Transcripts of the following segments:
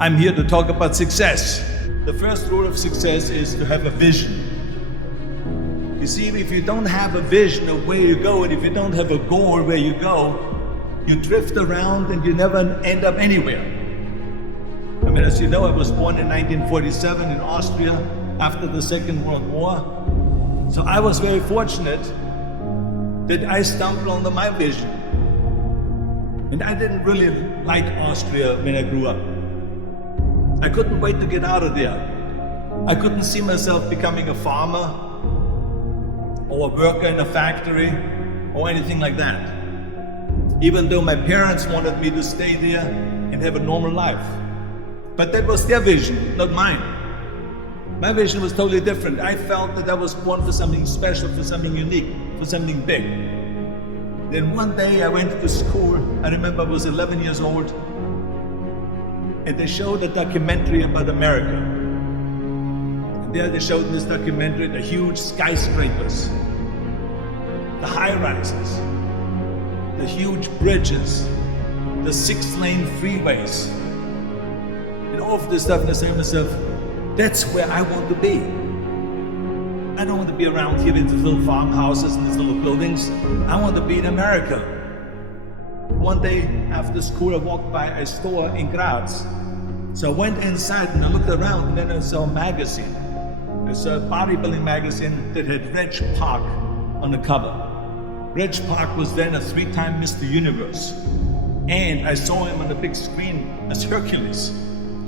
I'm here to talk about success. The first rule of success is to have a vision. You see, if you don't have a vision of where you go, and if you don't have a goal where you go, you drift around and you never end up anywhere. I mean, as you know, I was born in 1947 in Austria after the Second World War. So I was very fortunate that I stumbled onto my vision. And I didn't really like Austria when I grew up. I couldn't wait to get out of there. I couldn't see myself becoming a farmer or a worker in a factory or anything like that. Even though my parents wanted me to stay there and have a normal life. But that was their vision, not mine. My vision was totally different. I felt that I was born for something special, for something unique, for something big. Then one day I went to school. I remember I was 11 years old, and they showed a documentary about America. And there they showed in this documentary the huge skyscrapers, the high-rises, the huge bridges, the 6-lane freeways, and all of this stuff. And I said to myself, that's where I want to be. I don't want to be around here in these little farmhouses and these little buildings. I want to be in America. One day after school, I walked by a store in Graz. So I went inside and I looked around, and then I saw a magazine. I saw a bodybuilding magazine that had Reg Park on the cover. Reg Park was then a 3-time Mr. Universe. And I saw him on the big screen as Hercules.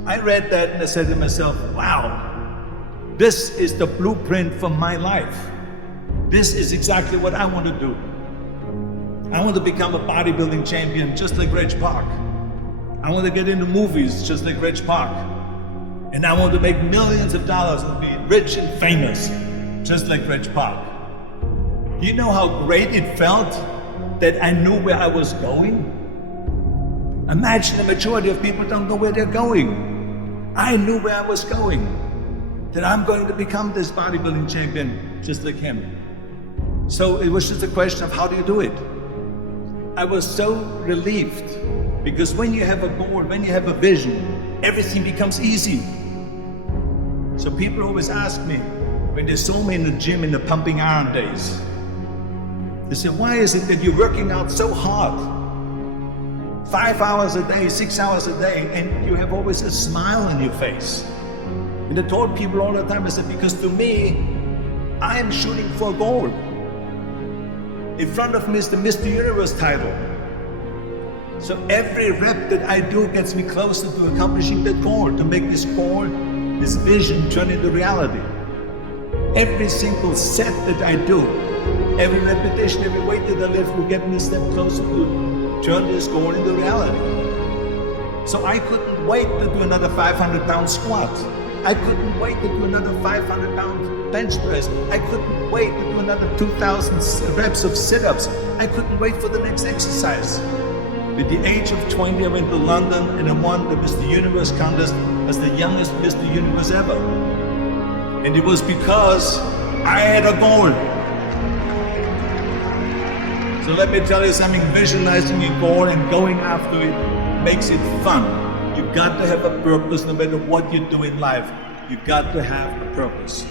I read that and I said to myself, wow, this is the blueprint for my life. This is exactly what I want to do. I want to become a bodybuilding champion just like Reg Park. I want to get into movies just like Reg Park. And I want to make millions of dollars and be rich and famous just like Reg Park. Do you know how great it felt that I knew where I was going? Imagine the majority of people don't know where they're going. I knew where I was going, that I'm going to become this bodybuilding champion just like him. So it was just a question of how do you do it? I was so relieved, because when you have a goal, when you have a vision, everything becomes easy. So people always ask me, when they saw me in the gym in the pumping iron days, they said, why is it that you're working out so hard? 5 hours a day, 6 hours a day, and you have always a smile on your face. And I told people all the time, I said, because to me, I am shooting for a goal. In front of me is the Mr. Universe title. So every rep that I do gets me closer to accomplishing that goal, to make this goal, this vision turn into reality. Every single set that I do, every repetition, every weight that I lift will get me a step closer to turn this goal into reality. So I couldn't wait to do another 500-pound squat. I couldn't wait to do another 500-pound bench press. I couldn't wait to do another 2,000 reps of sit-ups. I couldn't wait for the next exercise. At the age of 20, I went to London and I won the Mr. Universe contest as the youngest Mr. Universe ever. And it was because I had a goal. So let me tell you something, visualizing your goal and going after it makes it fun. You got to have a purpose no matter what you do in life. You got to have a purpose.